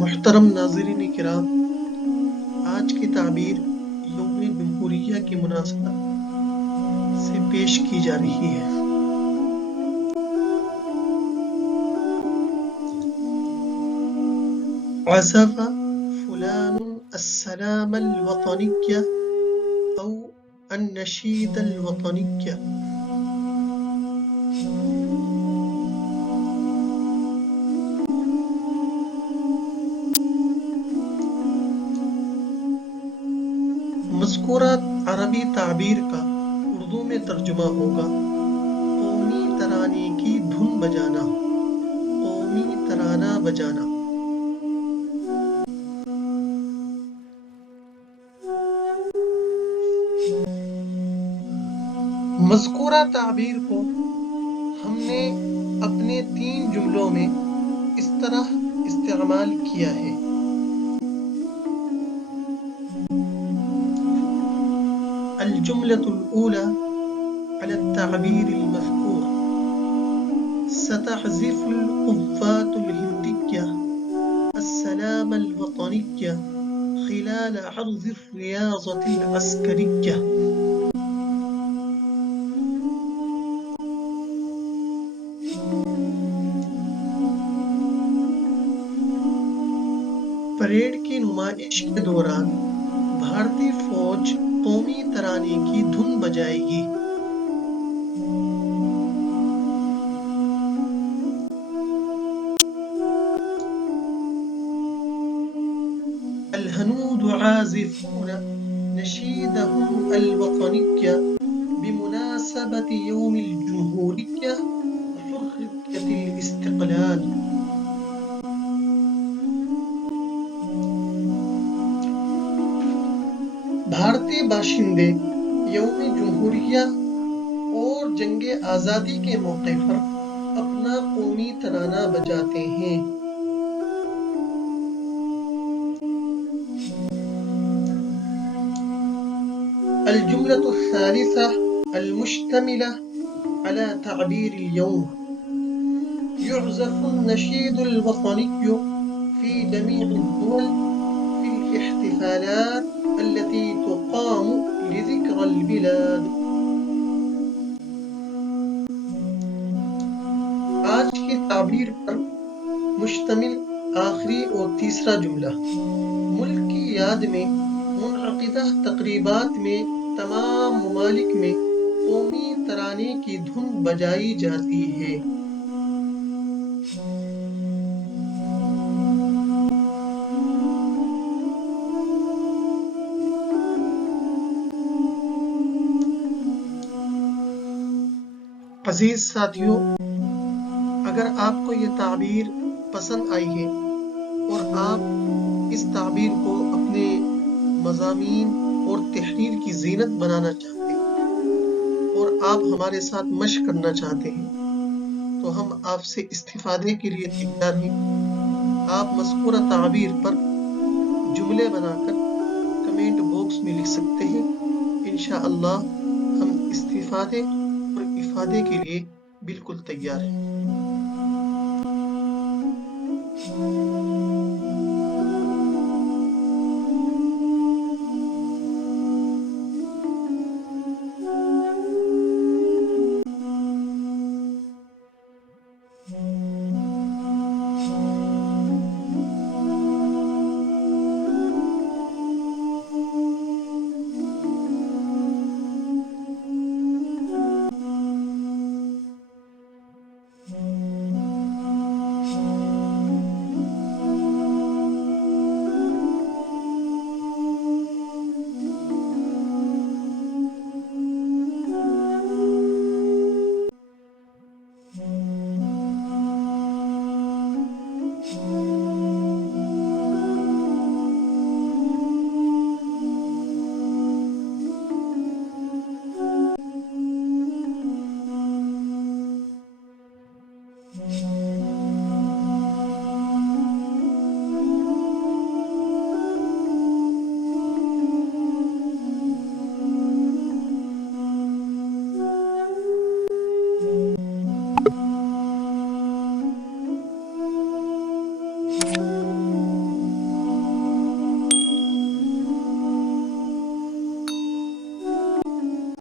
محترم ناظرین کرام، آج کی تعبیر یوم جمہوریہ کی مناسبت سے پیش کی جا رہی ہے۔ عزف فلان السلام الوطنی او النشید الوطنی۔ مذکورہ عربی تعبیر کا اردو میں ترجمہ ہوگا قومی ترانے کی دھن بجانا، قومی ترانہ بجانا۔ مذکورہ تعبیر کو ہم نے اپنے 3 جملوں میں اس طرح استعمال کیا ہے۔ الجملة الأولى على التعبير المذكور: ستعزف القوات الهندية السلام الوطني خلال عرض الرياضة العسكرية۔ پریڈ کی نمائش کے دوران بھارتی فوج قومی ترانے کی دھن بجائے گی۔ الهنود عازفون نشيدهم الوطني بمناسبة يوم الجمهورية وحرية الاستقلال۔ بھارتی باشندے یوم جمہوریہ اور جنگ آزادی کے موقع پر اپنا قومی ترانہ بجاتے ہیں۔ الجملة الثالثة المشتملة على تعبير اليوم: يعزف النشيد الوطني في جميع الدول في الاحتفالات التي تقام لذكرى البلاد۔ آج کی تعبیر پر مشتمل آخری اور تیسرا جملہ ملک کی یاد میں منعقدہ تقریبات میں تمام ممالک میں قومی ترانے کی دھن بجائی جاتی ہے۔ عزیز ساتھیوں، اگر آپ کو یہ تعبیر پسند آئی ہے اور آپ اس تعبیر کو اپنے مضامین اور تحریر کی زینت بنانا چاہتے ہیں اور آپ ہمارے ساتھ مشق کرنا چاہتے ہیں تو ہم آپ سے استفادے کے لیے تیار ہیں۔ آپ مذکورہ تعبیر پر جملے بنا کر کمنٹ باکس میں لکھ سکتے ہیں۔ انشاءاللہ ہم استفادے اور افادے کے لیے بالکل تیار ہیں۔